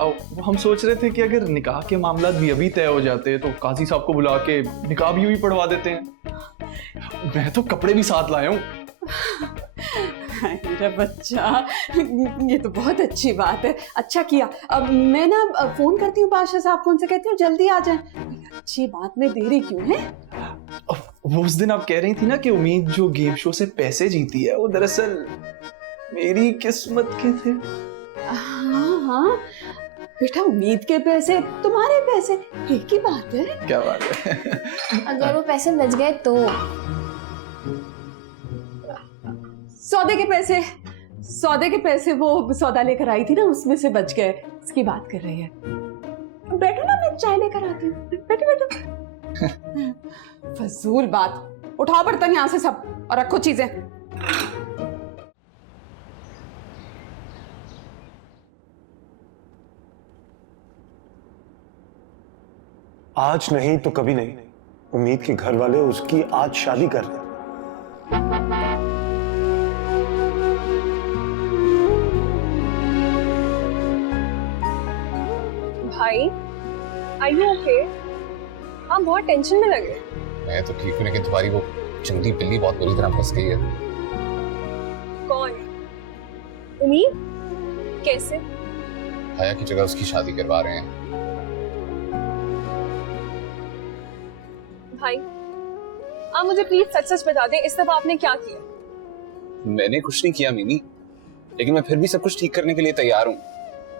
अब हम सोच रहे थे कि अगर निकाह के मामला भी अभी तय हो जाते तो काजी साहब को बुला के निकाह भी पढ़वा देते हैं। मैं तो कपड़े भी साथ लाया हूँ। मेरा बच्चा, ये तो बहुत अच्छी बात है। अच्छा किया। अब मैं ना फोन करती हूँ बादशाह साहब को, उनसे कहती हूँ जल्दी आ जाएं। अच्छी बात में देरी क्यों है? वो उस दिन आप कह रही थी ना कि उम्मीद जो गेम शो से पैसे जीती है वो दरअसल मेरी किस्मत के थे। हाँ हाँ बेटा, उम्मीद के पैसे तुम्हारे पैसे, एक ही बात है। क्या बात है। अगर वो पैसे बच गए तो? सौदे के पैसे वो सौदा लेकर आई थी ना, उसमें से बच गए, इसकी बात कर रही है। बैठो ना, मैं चाय लेकर आती हूँ। बैठो बैठो। फजूल बात। उठाओ बर्तन यहाँ से सब और रखो चीजें। आज नहीं तो कभी नहीं, उम्मीद के घर वाले उसकी आज शादी कर रहे हैं। भाई, are you okay? आप बहुत टेंशन में लगे। मैं तो ठीक हूँ, लेकिन तुम्हारी वो चंदी बिल्ली बहुत बुरी तरह फंस गई है। कौन? उम्मीद? कैसे? हया की जगह उसकी शादी करवा रहे हैं। भाई, आप मुझे प्लीज सच सच बता दें, इस दफा आपने क्या किया? मैंने कुछ नहीं किया मीनी, लेकिन मैं फिर भी सब कुछ ठीक करने के लिए तैयार हूँ।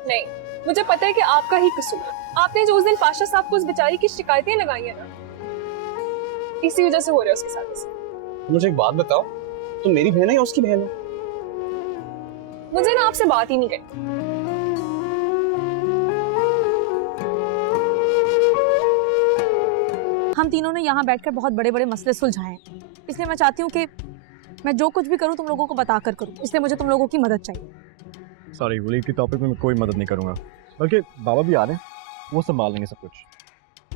नहीं, मुझे पता है कि आपका ही कसूर। आपने जो उस दिन बादशाह साहब को उस बेचारी की शिकायतें लगाई है ना, इसी वजह से हो रहा है उसके साथ ऐसे। मुझे एक बात बताओ, तुम मेरी बहन है या उसकी बहन है? मुझे ना आपसे बात ही नहीं करनी। हम तीनों ने यहाँ बैठकर बहुत बड़े बड़े मसले सुलझाए हैं, इसलिए मैं चाहती हूँ कि मैं जो कुछ भी करूँ तुम लोगों को बताकर करूँ, इसलिए मुझे तुम लोगों की मदद चाहिए। सॉरी, वलीद के टॉपिक में मैं कोई मदद नहीं करूँगा, बल्कि बाबा भी आ रहे हैं, वो संभाल लेंगे सब कुछ।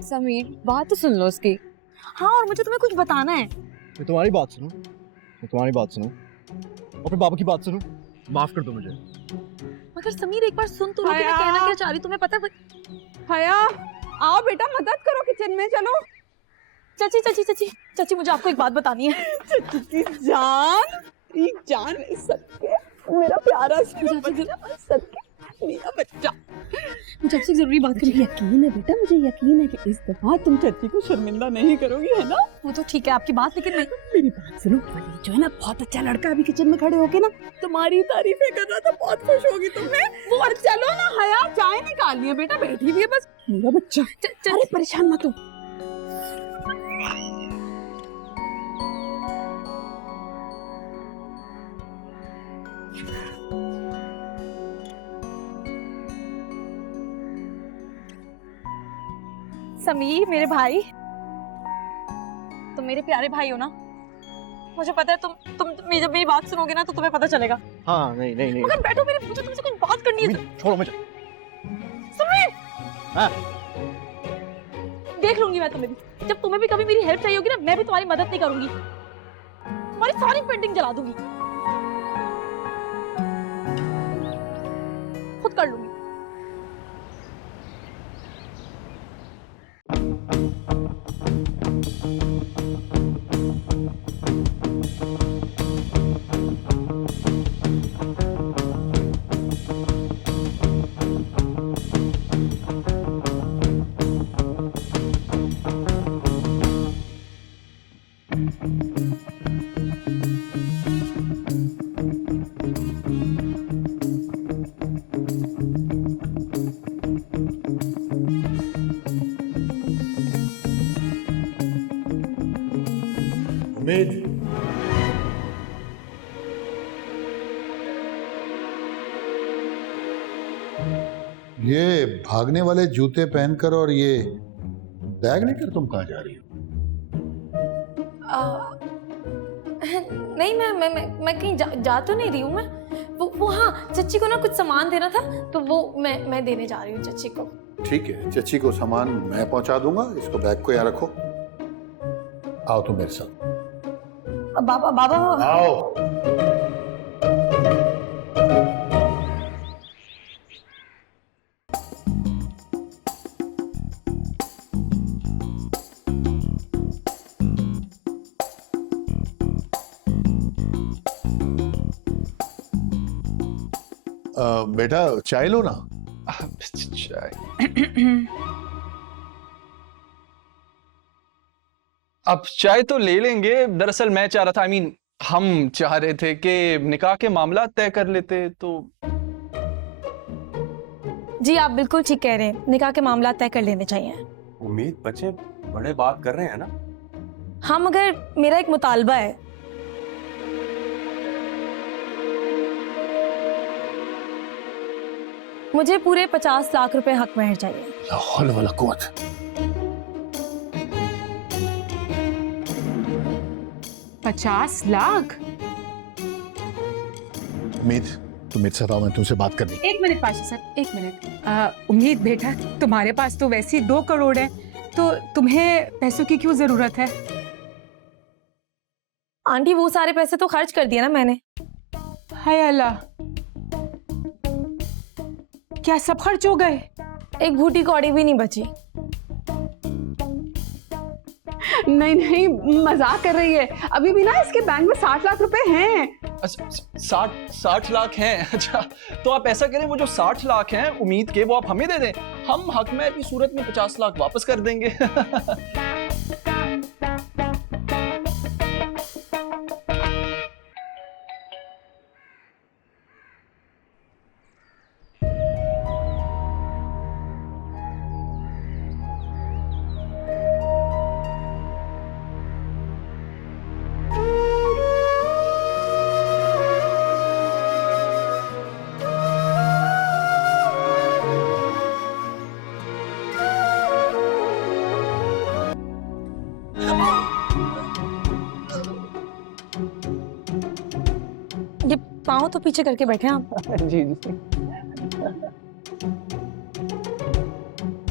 समीर, बात तो सुन लो उसकी। हाँ, और मुझे तुम्हें कुछ बताना है। मैं तुम्हारी बात सुनूं, और फिर बाबा की बात सुनूं। माफ कर दो मुझे। मगर समीर, एक बार सुन तो लो कि मैं कहना क्या चाह रही, तुम्हें पता है? हया, आओ बेटा, मदद करो किचन में, चलो। चाची, मुझे आपको एक बात बतानी है। चाची जान सदके, मेरा प्यारा सदके, मेरा बच्चा। मुझे आपसे जरूरी बात करनी है। यकीन है बेटा, मुझे यकीन है कि इस दफा तुम चाची को शर्मिंदा नहीं करोगी, है ना? वो तो ठीक है आपकी बात, लेकिन नहीं। मेरी बात सुनो, वली जो है ना, बहुत अच्छा लड़का, अभी किचन में खड़े होके ना तुम्हारी तारीफें कर रहा था, बहुत खुश होगी तुम्हें वो। और चलो ना हया, चाय निकालनी है बेटा, बैठी भी है बस। मेरा बच्चा, अरे परेशान मत हो। समीर, मेरे भाई, तुम मेरे प्यारे भाई हो ना? मुझे पता है तुम जब मेरी बात सुनोगे ना तो तुम्हें पता चलेगा। हाँ, नहीं। मगर बैठो, मुझे तुमसे कुछ बात करनी है। छोड़ो मुझे। समीर, हाँ। देख लूंगी मैं तुम्हें भी। जब तुम्हें भी कभी मेरी हेल्प चाहिए होगी ना, मैं भी तुम्हारी मदद नहीं करूंगी, तुम्हारी सारी पेंटिंग जला दूंगी, खुद कर लूंगी। उम्मीद, ये भागने वाले जूते पहनकर और ये बैग लेकर तुम कहाँ जा रही हो? नहीं, मैं कहीं जा तो नहीं रही हूँ। मैं वो हाँ, चच्ची को ना कुछ सामान देना था, तो वो मैं देने जा रही हूँ चच्ची को। ठीक है, चच्ची को सामान मैं पहुंचा दूंगा, इसको बैग को यहाँ रखो। आओ तुम मेरे साथ। बाबा आओ। बेटा चाय लो ना। चाय। अब चाय तो ले लेंगे। दरअसल मैं चाह रहा था, हम चाह रहे थे कि निकाह के मामला तय कर लेते तो। जी आप बिल्कुल ठीक कह रहे हैं, निकाह के मामला तय कर लेने चाहिए। उम्मीद बच्चे बड़े बात कर रहे हैं ना। हाँ मगर मेरा एक मुतालबा है। मुझे पूरे 50 लाख रुपए हक महर चाहिए। ला हौल वला कुव्वत। $50 लाख? उम्मीद तुम मेरे साथ आओ, मैं तुमसे बात करनी। एक मिनट पाशा सर, एक मिनट। उम्मीद बेटा, तुम्हारे पास तो वैसे ही 2 करोड़ है, तो तुम्हें पैसों की क्यों जरूरत है? आंटी वो सारे पैसे तो खर्च कर दिए ना मैंने। हाय अल्लाह, क्या सब खर्च हो गए? एक भूटी कौड़ी भी नहीं बची। नहीं नहीं, मजाक कर रही है। अभी भी ना इसके बैंक में 60 लाख रुपए हैं। 60 लाख हैं? अच्छा, तो आप ऐसा करें, वो जो 60 लाख हैं उम्मीद के, वो आप हमें दे दें। हम हक महर की सूरत में 50 लाख वापस कर देंगे। ये पाँव तो पीछे करके बैठे हैं आप। जी जी।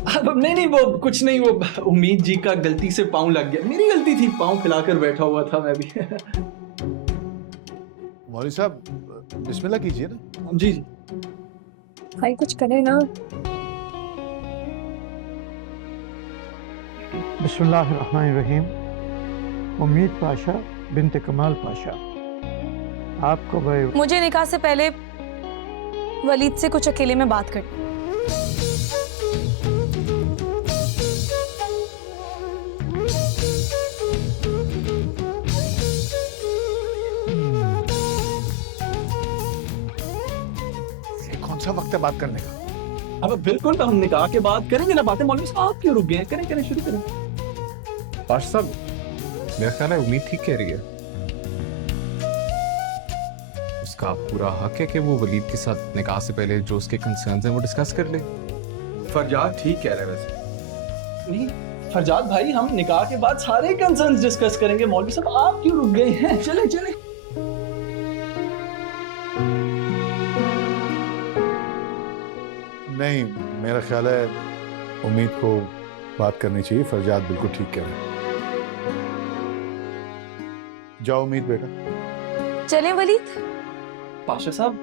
अब नहीं, वो कुछ नहीं, वो उम्मीद जी का गलती से पाँव लग गया। मेरी गलती थी, पाँव फैलाकर बैठा हुआ था मैं भी। मौलवी साहब बिस्मिल्लाह कीजिए ना। जी जी। भाई कुछ करे ना। बिस्मिल्लाहिर्रहमानिर्रहीम। उम्मीद पाशा बिन्त कमाल पाशा, आपको भाई। मुझे निकाह से पहले वलीद से कुछ अकेले में बात करनी। कौन सा वक्त है बात करने का? अब बिल्कुल हम निकाह के बाद करेंगे ना बातें। मौलवी साहब आप क्यों रुक गए? करें करें, शुरू करें। पाश साहब, मेरा ख्याल है उम्मीद ठीक कह रही है। उसका पूरा हक है कि वो वलीद के साथ निकाह से पहले जो उसके कंसर्न्स हैं वो डिस्कस कर ले। फरजाद ठीक कह रहे हैं वैसे। नहीं फरजाद भाई, हम निकाह के बाद सारे कंसर्न्स डिस्कस करेंगे। मौलवी साहब आप क्यों रुक गए हैं? चले चले। नहीं, मेरा ख्याल है उम्मीद को बात करनी चाहिए। फरजाद बिल्कुल ठीक कह रहे हैं। जाओ उम्मीद बेटा। चलें वलीद। पाशा साहब,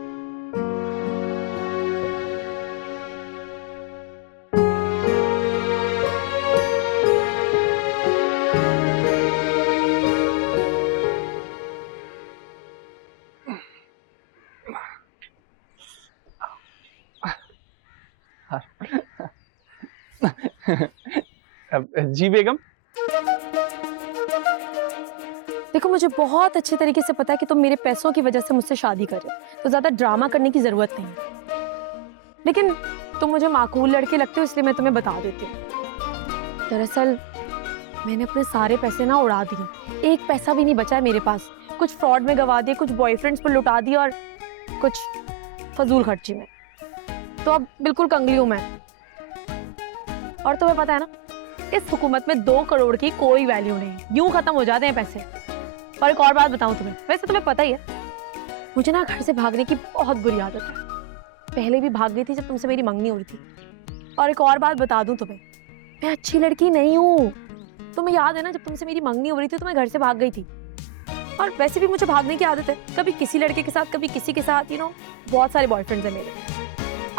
जी बेगम। देखो मुझे बहुत अच्छे तरीके से पता है कि तुम मेरे पैसों की वजह से मुझसे शादी कर रहे हो, तो ज्यादा ड्रामा करने की जरूरत नहीं, लेकिन तुम मुझे माकूल लड़के लगते हो इसलिए मैं तुम्हें बता देती हूँ। दरअसल मैंने अपने सारे पैसे ना उड़ा दिए, एक पैसा भी नहीं बचा है मेरे पास। कुछ फ्रॉड में गवा दिए, कुछ बॉयफ्रेंड्स पर लुटा दिया और कुछ फजूल खर्ची में। तो अब बिल्कुल कंगली हूं मैं। और तुम्हें पता है ना, इस हुकूमत में 2 करोड़ की कोई वैल्यू नहीं, यूं खत्म हो जाते हैं पैसे। और एक और बात बताऊं तुम्हें, वैसे तुम्हें पता ही है मुझे ना घर से भागने की बहुत बुरी आदत है। पहले भी भाग गई थी जब तुमसे मेरी मंगनी हो रही थी। और एक और बात बता दूं तुम्हें, मैं अच्छी लड़की नहीं हूँ। तुम्हें याद है ना, जब तुमसे मेरी मंगनी हो रही थी तो मैं घर से भाग गई थी। और वैसे भी मुझे भागने की आदत है, कभी किसी लड़के के साथ, कभी किसी के साथ। बहुत सारे बॉयफ्रेंड्स हैं मेरे।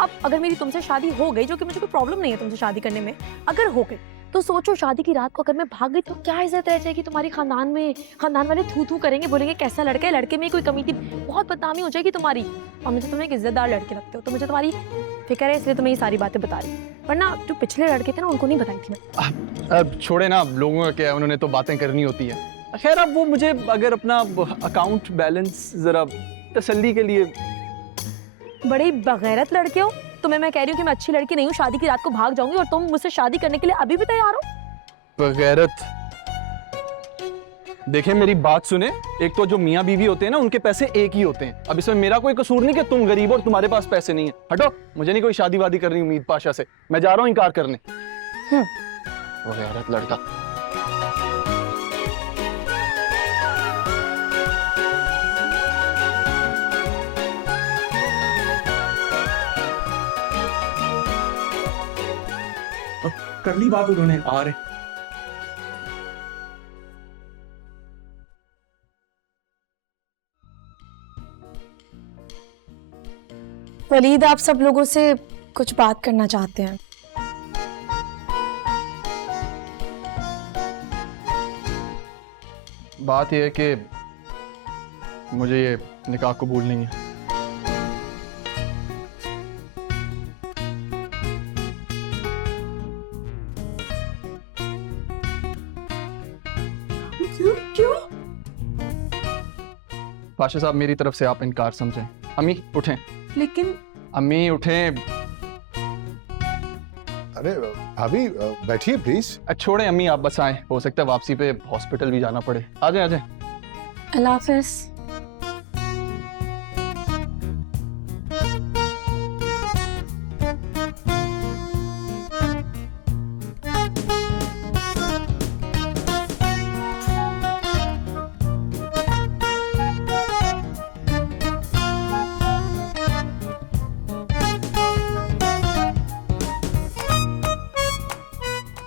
अब अगर मेरी तुमसे शादी हो गई, जो कि मुझे कोई प्रॉब्लम नहीं है तुमसे शादी करने में, अगर हो गई, तो सोचो शादी की रात को अगर मैं भाग गई तो क्या इज्जत रह जाएगी तुम्हारी खानदान में। खानदान वाले थू थू करेंगे, बोलेंगे कैसा लड़का है, लड़के में कोई कमी थी, बहुत बदनामी हो जाएगी तुम्हारी। और मुझे तुम्हें एक इज्जतदार लड़के लगते हो तो मुझे तुम्हारी फिक्र है, इसलिए तुम्हें ये सारी बातें बता रही। वरना जो पिछले लड़के थे ना उनको नहीं बताई थी मैं। अब छोड़े ना, लोगों का क्या, उन्होंने तो बातें करनी होती है। खैर अब वो मुझे अगर अपना अकाउंट बैलेंस जरा तसल्ली के लिए। बड़े बगैरत लड़के हो। तुम्हें मैं कह रही हूँ कि मैं अच्छी लड़की नहीं हूँ, शादी की रात को भाग जाऊंगी और तुम मुझसे शादी करने के लिए अभी भी तैयार हो। बगैरत। देखें मेरी बात सुने, एक तो जो मियाँ बीवी होते हैं ना उनके पैसे एक ही होते हैं। अब इसमें मेरा कोई कसूर नहीं कि तुम गरीब हो और तुम्हारे पास पैसे नहीं है। हटो, मुझे नहीं कोई शादी वादी करनी उम्मीद पाशा से, मैं जा रहा हूँ इनकार करने। बगैरत लड़का। कर ली बात उन्होंने, आ रहे। वलीद आप सब लोगों से कुछ बात करना चाहते हैं। बात यह है कि मुझे ये निकाह कबूल नहीं है। क्यों? पाशा साहब मेरी तरफ से आप इनकार समझें। अम्मी उठें। लेकिन अम्मी उठें। अरे भाभी बैठिए प्लीज। छोड़ें अम्मी, आप बस आए, हो सकता है वापसी पे हॉस्पिटल भी जाना पड़े। आ जाए आ जाए। अल्लाह हाफिज़।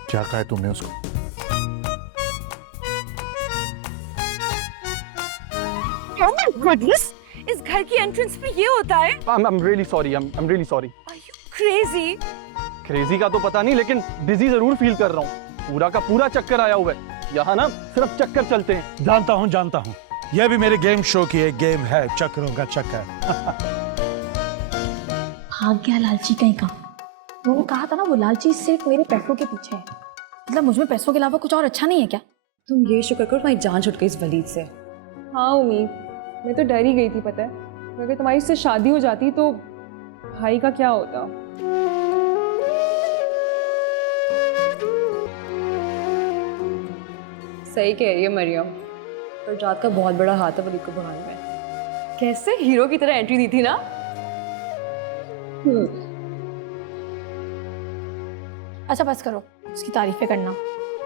क्या कहा है तुमने उसको? इस घर की एंट्रेंस पे ये होता है? I'm really sorry, I'm really sorry। Are you crazy? Crazy का तो पता नहीं, लेकिन बिजी जरूर फील कर रहा हूँ। पूरा का पूरा चक्कर आया हुआ है। यहाँ ना सिर्फ चक्कर चलते हैं। जानता हूँ। यह भी मेरे गेम शो की एक गेम है, चक्करों का चक्कर। भाग गया लालची कहीं का। उन्होंने कहा था ना वो लालची सिर्फ मेरे पैसों के पीछे है। मतलब मुझ में पैसों के अलावा कुछ और अच्छा नहीं है क्या? तुम ये शुक्र करो तुम्हारी जान छूट गई इस वलीद से। हाँ उम्मीद, मैं तो डर ही गई थी पता है, अगर तुम्हारी उससे शादी हो जाती तो भाई का क्या होता। सही कह रही है मरियम, पर रात का बहुत बड़ा हाथ है वलीद को भगाने में। कैसे हीरो की तरह एंट्री दी थी ना। अच्छा बस करो उसकी तारीफें करना।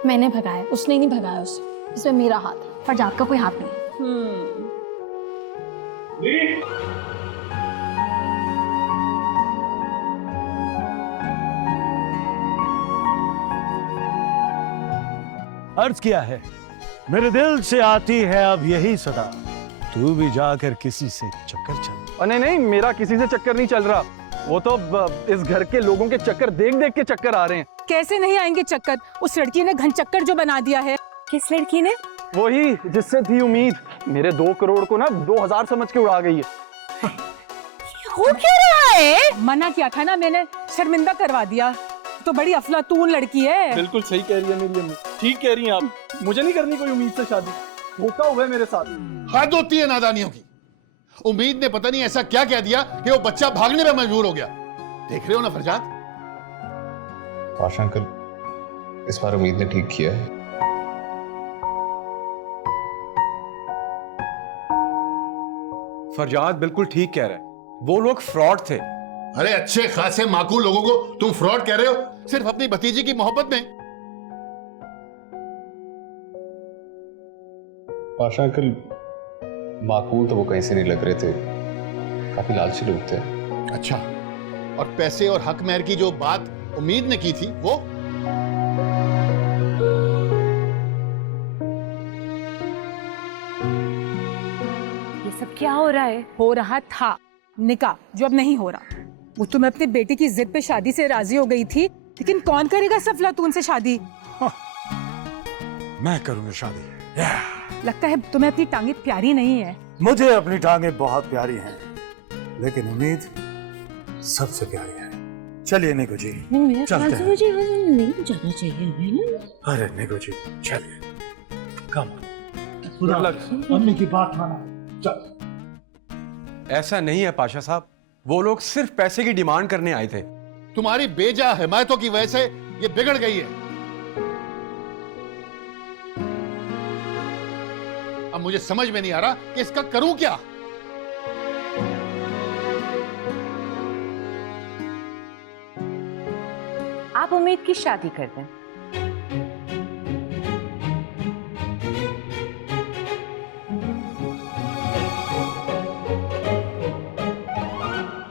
मैंने भगाया, उसने नहीं भगाया उसे। इसमें मेरा हाथ है, फरजाद का कोई हाथ नहीं। अर्ज किया है, मेरे दिल से आती है अब यही सदा, तू भी जाकर किसी से चक्कर चल। नहीं नहीं, मेरा किसी से चक्कर नहीं चल रहा। वो तो इस घर के लोगों के चक्कर देख देख के चक्कर आ रहे हैं। कैसे नहीं आएंगे चक्कर? उस लड़की ने घन चक्कर जो बना दिया है। किस लड़की ने? वही जिससे थी उम्मीद। मेरे 2 करोड़ को ना 2000 समझ के उड़ा गई है। हो क्या रहा है? मना किया था ना मैंने, शर्मिंदा करवा दिया। तो बड़ी अफलातून लड़की है। बिल्कुल सही कह रही है मेरी अम्मी, ठीक कह रही हैं आप। मुझे नहीं करनी कोई उम्मीद से शादी, धोखा हुआ है मेरे साथ। हद होती है नादानियों की। उम्मीद ने पता नहीं ऐसा क्या कह दिया कि वो बच्चा भागने में मजबूर हो गया। देख रहे हो ना फरजाद। पाशा अंकल, इस बार उम्मीद ने ठीक किया है। फरजाद बिल्कुल ठीक कह रहा है, वो लोग फ्रॉड थे। अरे अच्छे खासे माकूल लोगों को तुम फ्रॉड कह रहे हो सिर्फ अपनी भतीजी की मोहब्बत में। पाशा अंकल, माकूल तो वो कहीं से नहीं लग रहे थे, काफी लालची लोग थे। अच्छा, और पैसे और हक महर की जो बात उम्मीद ने की थी वो? ये सब क्या हो रहा है? हो रहा था निकाह, जो अब नहीं हो रहा। वो तो मैं अपनी बेटी की जिद पे शादी से राजी हो गई थी, लेकिन कौन करेगा सफलातून से शादी? मैं करूंगा शादी। लगता है तुम्हें अपनी टांगे प्यारी नहीं है। मुझे अपनी टांगें बहुत प्यारी हैं, लेकिन उम्मीद सबसे प्यारी है। चलिए निको जी, चलते हैं। मुझे नहीं जाना चाहिए। अरे निको जी चलिए, कम। अम्मी की बात माना। चल। ऐसा नहीं है पाशा साहब, वो लोग सिर्फ पैसे की डिमांड करने आए थे। तुम्हारी बेजा हिमायतों की वजह से ये बिगड़ गई है। अब मुझे समझ में नहीं आ रहा कि इसका करूं क्या। आप उम्मीद की शादी कर दें।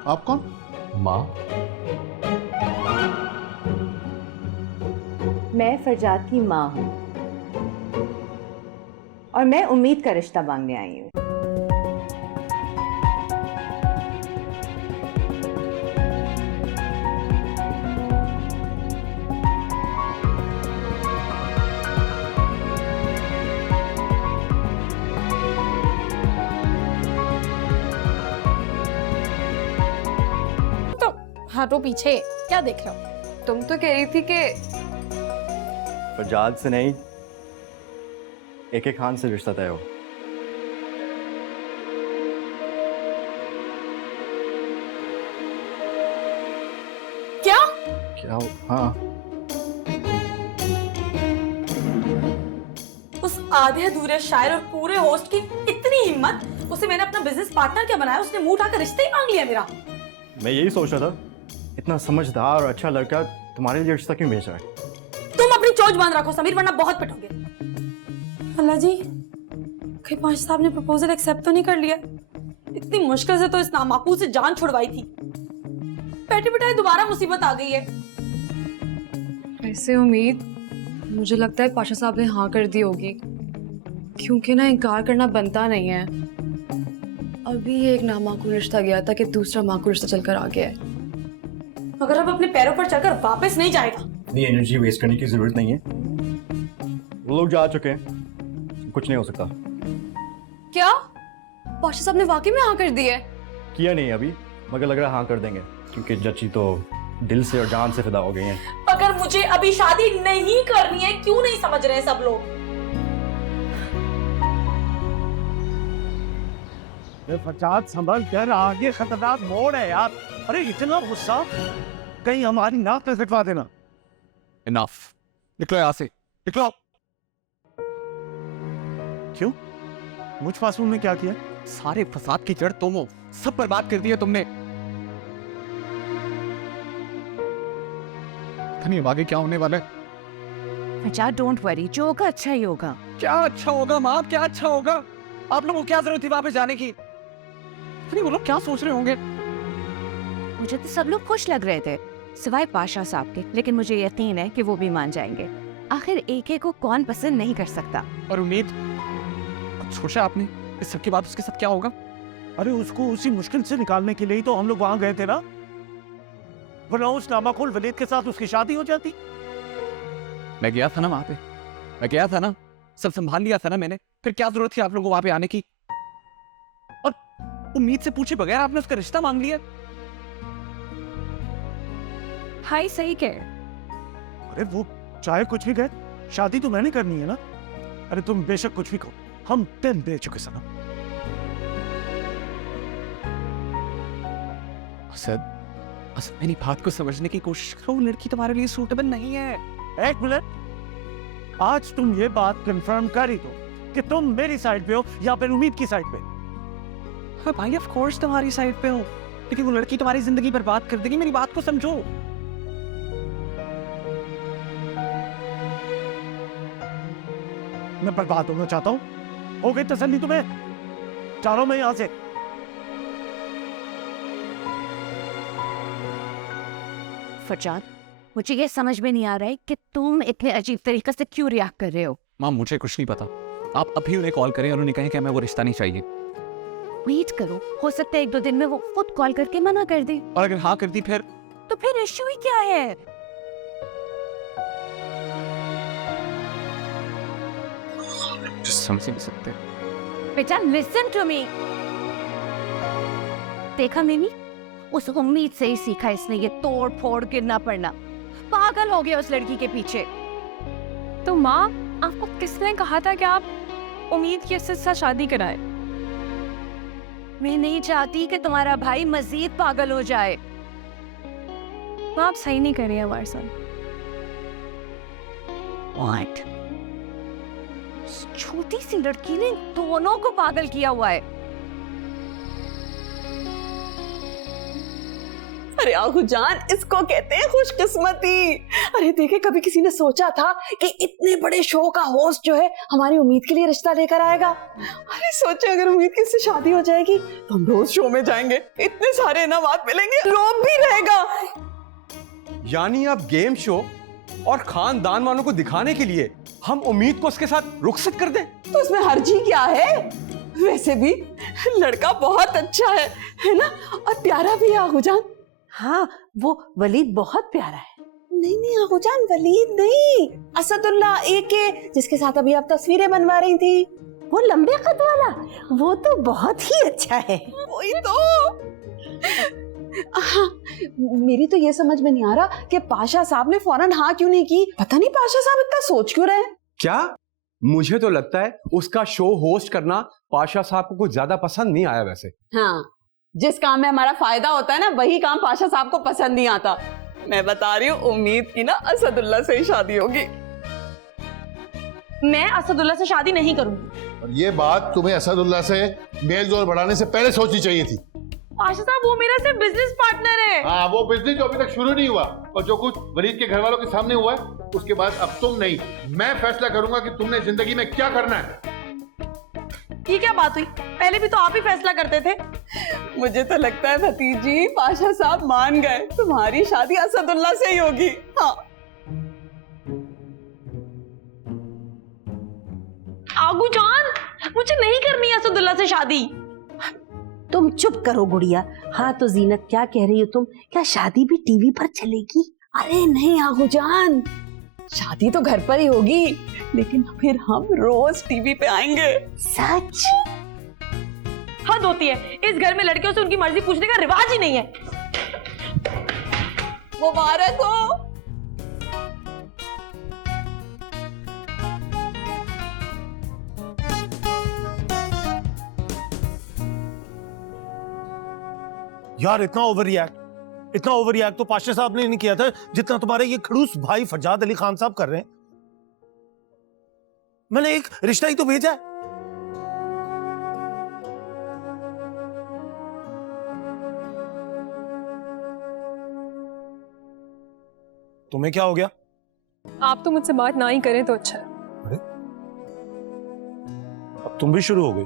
आप कौन? माँ, मैं फरजाद की माँ हूँ और मैं उम्मीद का रिश्ता मांगने आई हूँ। हटो पीछे, क्या देख रहे हो? तुम तो कह रही थी कि फरजाद से नहीं, AK खान से रिश्ता तय हो। क्या? क्या हो? हाँ। उस आधे अधूरे शायर और पूरे होस्ट की इतनी हिम्मत, उसे मैंने अपना बिजनेस पार्टनर क्या बनाया, उसने मुंह उठाकर रिश्ते ही मांग लिया मेरा। मैं यही सोच रहा था, इतना समझदार और अच्छा लड़का तुम्हारे लिए रिश्ता क्यों भेज रहा है? तुम अपनी चोंच बांध रखो समीर, वरना बहुत पिटोगे। अल्लाह जी, कहीं पांच साहब ने प्रपोजल एक्सेप्ट तो नहीं कर लिया? इतनी मुश्किल से तो इस नामाकूल से जान छुड़वाई थी, बैठे बिठाए दोबारा मुसीबत आ गई है। ऐसे उम्मीद, मुझे लगता है पाशा साहब ने हाँ कर दी होगी, क्योंकि ना इनकार करना बनता नहीं है। अभी एक नामाकूल रिश्ता गया था कि दूसरा माकूल रिश्ता चलकर आ गया है। अगर अब अपने पैरों पर चलकर वापस नहीं जाएगा, नहीं, एनर्जी वेस्ट करने की जरूरत नहीं है। वो लोग जा चुके हैं, कुछ नहीं हो सकता। क्या पाशा साहब ने वाकई में हाँ कर दी है? किया नहीं अभी, मगर लग रहा है हाँ कर देंगे, क्योंकि जच्ची तो दिल से और जान से फिदा हो गई हैं। अगर मुझे अभी शादी नहीं करनी है, क्यों नहीं समझ रहे सब लोग? फरजाद संभल कर, आगे खतरनाक मोड़ है यार। अरे इतना गुस्सा, कहीं हमारी नाक न कटवा देना। इनफ, निकलो यहाँ से, निकलो। क्यों? मुझ मासूम ने क्या किया? सारे फसाद की जड़ तुम हो, सब बर्बाद कर दिया तुमने। नहीं आगे क्या होने वाला है? अच्छा डोंट वरी, जो होगा अच्छा ही होगा। क्या अच्छा होगा माँ, क्या अच्छा होगा? आप लोगों को क्या जरूरत थी वापस जाने की? नहीं, वो लोग क्या सोच रहे होंगे? मुझे तो सब लोग खुश लग रहे थे, सिवाय पाशा साहब के, लेकिन मुझे यकीन है कि वो भी मान जाएंगे। आखिर AK को कौन पसंद नहीं कर सकता। और उम्मीद, सोचा आपने इस सब के बाद उसके साथ क्या होगा? अरे उसको उसी मुश्किल से निकालने के लिए ही तो हम लोग वहां गए थे ना, वरना उस नामाकुल वलीद के साथ उसकी शादी हो जाती। मैं गया था ना वहां पे, मैं गया था ना, सब संभाल लिया था ना मैंने, फिर क्या जरूरत थी आप लोगों को वहां पे आने की? और उम्मीद से पूछे बगैर आपने उसका रिश्ता मांग लिया। हाय सही कह। अरे वो चाहे कुछ भी कहे, शादी तो मैंने करनी है ना। अरे तुम बेशक कुछ भी कहो, हम 10 दे चुके सनम। असद, मेरी बात को समझने की कोशिश करो, वो लड़की तुम्हारे लिए सूटेबल नहीं है। एक मिनट, आज तुम ये बात कंफर्म कर ही दो कि तुम मेरी साइड पे हो या फिर उम्मीद की साइड पे। हाँ भाई, ऑफ कोर्स तुम्हारी साइड पे हो, लेकिन वो लड़की तुम्हारी जिंदगी बर्बाद कर देगी। मेरी बात को समझो। मैं बर्बाद होना चाहता हूँ? हो गई तसल्ली तुम्हें? चलो मैं यहां से। फरजाद, मुझे ये समझ में नहीं आ रहा है कि तुम इतने अजीब तरीके से क्यों रिएक्ट कर रहे हो। माँ मुझे कुछ नहीं पता, आप अभी उन्हें कॉल करें और उन्हें कहें कि हमें वो रिश्ता नहीं चाहिए। वेट करो, हो सकता है 1-2 दिन में वो खुद कॉल करके मना कर दे। और अगर हाँ कर दी फिर? तो फिर इश्यू ही क्या है? समझ ही नहीं सकते। बेटा लिसन टू मी। देखा मिमी, उस उम्मीद से ही सीखा इसने ये तोड़ फोड़ गिरना पड़ना। पागल हो गया उस लड़की के पीछे। तो माँ, आपको किसने कहा था कि आप उम्मीद के साथ शादी कराएं? मैं नहीं चाहती कि तुम्हारा भाई मजीद पागल हो जाए। माँ, आप सही नहीं कर रही हैं हमारे साथ। What? छोटी सी लड़की ने दोनों को पागल किया हुआ है। अरे आहू जान, इसको कहते हैं खुशकिस्मती। अरे देखे, कभी किसी ने सोचा था कि इतने बड़े शो का होस्ट जो है हमारी उम्मीद के लिए रिश्ता लेकर आएगा? अरे सोचे अगर उम्मीद की इससे शादी हो जाएगी तो हम रोज शो में जाएंगे, इतने सारे इनामात मिलेंगे, लोभ भी रहेगा। यानी अब गेम शो और खानदान वालों को दिखाने के लिए हम उम्मीद को उसके साथ रुखसत कर दें? तो उसमें हर्जी क्या है? वैसे भी लड़का बहुत अच्छा है ना, और प्यारा भी है आहू जान। हाँ, वो वलीद बहुत प्यारा है। नहीं नहीं आहू जान, वलीद नहीं, असदुल्ला एके, जिसके साथ अभी आप तस्वीरें बनवा रही थी। वो लंबे कद वाला, वो तो बहुत ही अच्छा है। वही तो। हाँ, मेरी तो ये समझ में नहीं आ रहा कि पाशा साहब ने फौरन हाँ क्यों नहीं की। पता नहीं पाशा साहब इतना सोच क्यों रहे हैं। क्या? मुझे तो लगता है उसका शो होस्ट करना पाशा साहब को कुछ ज्यादा पसंद नहीं आया वैसे। हाँ, जिस काम में हमारा फायदा होता है ना, वही काम पाशा साहब को पसंद नहीं आता। मैं बता रही हूँ, उम्मीद की ना असदुल्ला से ही शादी होगी। मैं असदुल्ला से शादी नहीं करूंगी। और ये बात तुम्हें असदुल्ला से मेल जोल बढ़ाने से पहले सोचनी चाहिए थी। पाशा साहब, वो मेरा सिर्फ बिजनेस पार्टनर है। हाँ, वो बिजनेस जो अभी तक शुरू नहीं हुआ, और जो कुछ वलीद के घर वालों के सामने हुआ है, उसके बाद अब तुम नहीं, मैं फैसला करूंगा कि तुमने जिंदगी में क्या करना है। ये क्या बात हुई? पहले भी तो आप ही फैसला करते थे। मुझे तो लगता है भतीजी, पाशा साहब मान गए, तुम्हारी शादी असदुल्ला से ही होगी। हाँ। आगू जान, मुझे नहीं करनी है असदुल्ला से शादी। तुम चुप करो गुड़िया। हाँ तो जीनत, क्या कह रही हो तुम? क्या शादी भी टीवी पर चलेगी? अरे नहीं आहू जान, शादी तो घर पर ही होगी, लेकिन फिर हम रोज टीवी पे आएंगे। सच? हद होती है, इस घर में लड़कियों से उनकी मर्जी पूछने का रिवाज ही नहीं है। मुबारक हो। यार इतना ओवर रिएक्ट तो पाशा साहब ने नहीं किया था जितना तुम्हारे ये खड़ूस भाई फरजाद अली खान साहब कर रहे हैं। मैंने एक रिश्ता ही तो भेजा है। तुम्हें क्या हो गया? आप तो मुझसे बात ना ही करें तो अच्छा है। अरे, अब तुम भी शुरू हो गई।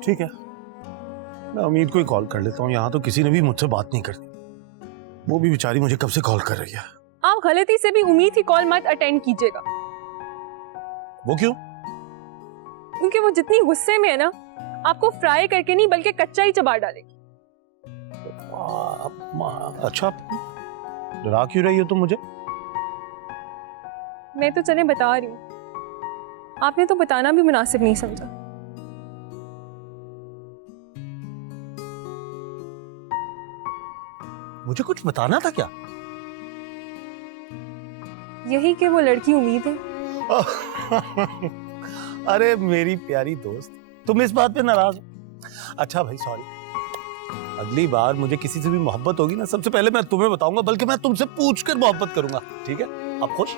ठीक है, मैं उम्मीद को ही कॉल कर लेता हूँ। यहाँ तो किसी ने भी मुझसे बात नहीं करनी। वो भी बेचारी मुझे कब से कॉल कर रही है। आप गलती से भी उम्मीद की कॉल मत अटेंड कीजिएगा। वो क्यों? क्योंकि वो जितनी गुस्से में है ना, आपको फ्राई करके नहीं बल्कि कच्चा ही चबा डालेगी। अच्छा, डरा क्यों रही हो तुम मुझे? मैं तो चले बता रही हूँ, आपने तो बताना भी मुनासिब नहीं समझा। मुझे कुछ बताना था क्या? यही कि वो लड़की उम्मीद है। अरे मेरी प्यारी दोस्त, तुम इस बात पे नाराज हो? अच्छा भाई सॉरी, अगली बार मुझे किसी से भी मोहब्बत होगी ना, सबसे पहले मैं तुम्हें बताऊंगा, बल्कि मैं तुमसे पूछकर मोहब्बत करूंगा। ठीक है, आप खुश?